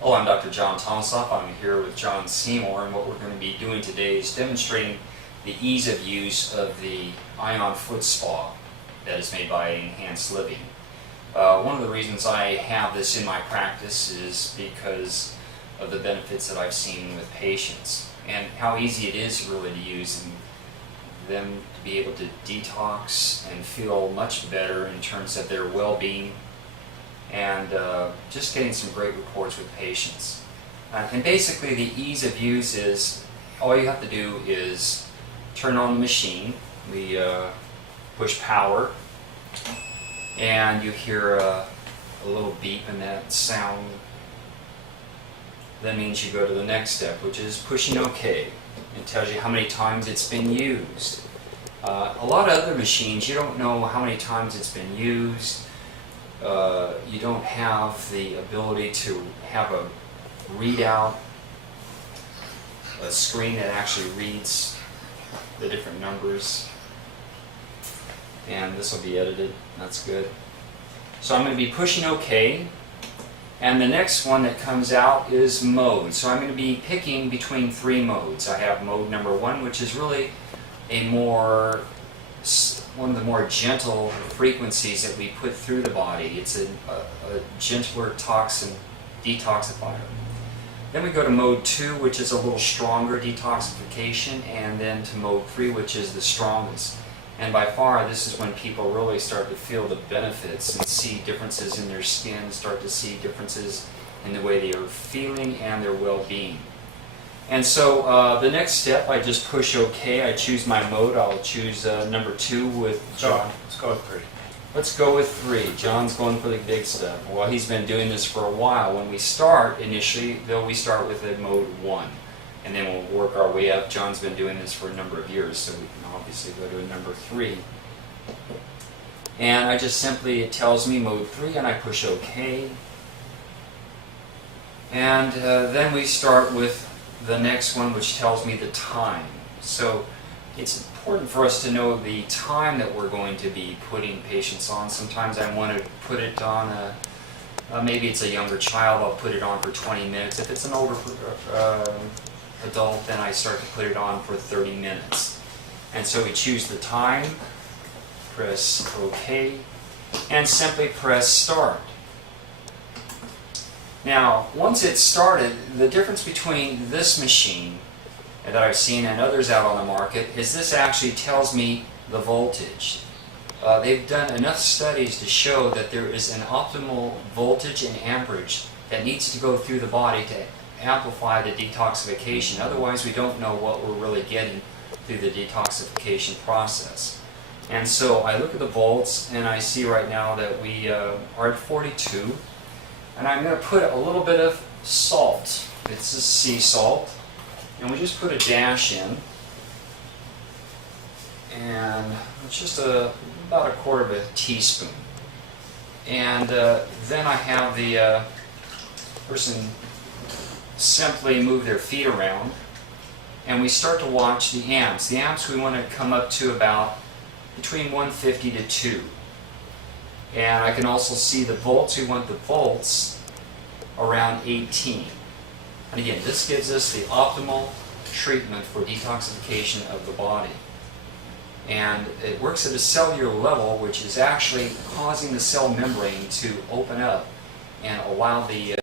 Hello, I'm Dr. John Tomasoff. I'm here with John Seymour, and what we're going to be doing today is demonstrating the ease of use of the Ion Foot Spa that is made by Enhanced Living. One of the reasons I have this in my practice is because of the benefits that I've seen with patients and how easy it is really to use, and them to be able to detox and feel much better in terms of their well-being, and just getting some great reports with patients. And basically the ease of use is all you have to do is turn on the machine. We push power and you hear a little beep, and that sound that means you go to the next step, which is pushing OK. It tells you how many times it's been used. A lot of other machines, you don't know how many times it's been used. You don't have the ability to have a readout, a screen that actually reads the different numbers. And this will be edited. That's good. So I'm going to be pushing OK. And the next one that comes out is mode. So I'm going to be picking between three modes. I have mode number 1, which is really one of the more gentle frequencies that we put through the body. It's a gentler toxin detoxifier. Then we go to mode 2, which is a little stronger detoxification, and then to mode 3, which is the strongest. And by far, this is when people really start to feel the benefits and see differences in their skin, start to see differences in the way they are feeling and their well-being. And so the next step, I just push OK. I choose my mode. I'll choose number 2 with John. Let's go with 3. Let's go with 3. John's going for the big stuff. Well, he's been doing this for a while. When we start initially, though, we start with a mode 1. And then we'll work our way up. John's been doing this for a number of years, so we can obviously go to a number 3. And I just simply, it tells me mode 3, and I push OK. And then we start with the next one, which tells me the time. So it's important for us to know the time that we're going to be putting patients on. Sometimes I want to put it on maybe it's a younger child, I'll put it on for 20 minutes. If it's an older adult, then I start to put it on for 30 minutes. And so we choose the time, press OK, and simply press start. Now, once it's started, the difference between this machine that I've seen and others out on the market is this actually tells me the voltage. They've done enough studies to show that there is an optimal voltage and amperage that needs to go through the body to amplify the detoxification. Otherwise, we don't know what we're really getting through the detoxification process. And so I look at the volts, and I see right now that we are at 42. And I'm going to put a little bit of salt. It's a sea salt. And we just put a dash in. And it's just about a quarter of a teaspoon. And then I have the person simply move their feet around. And we start to watch the amps. The amps we want to come up to about between 150 to 2. And I can also see the volts. We want the volts around 18. And again, this gives us the optimal treatment for detoxification of the body. And it works at a cellular level, which is actually causing the cell membrane to open up and allow the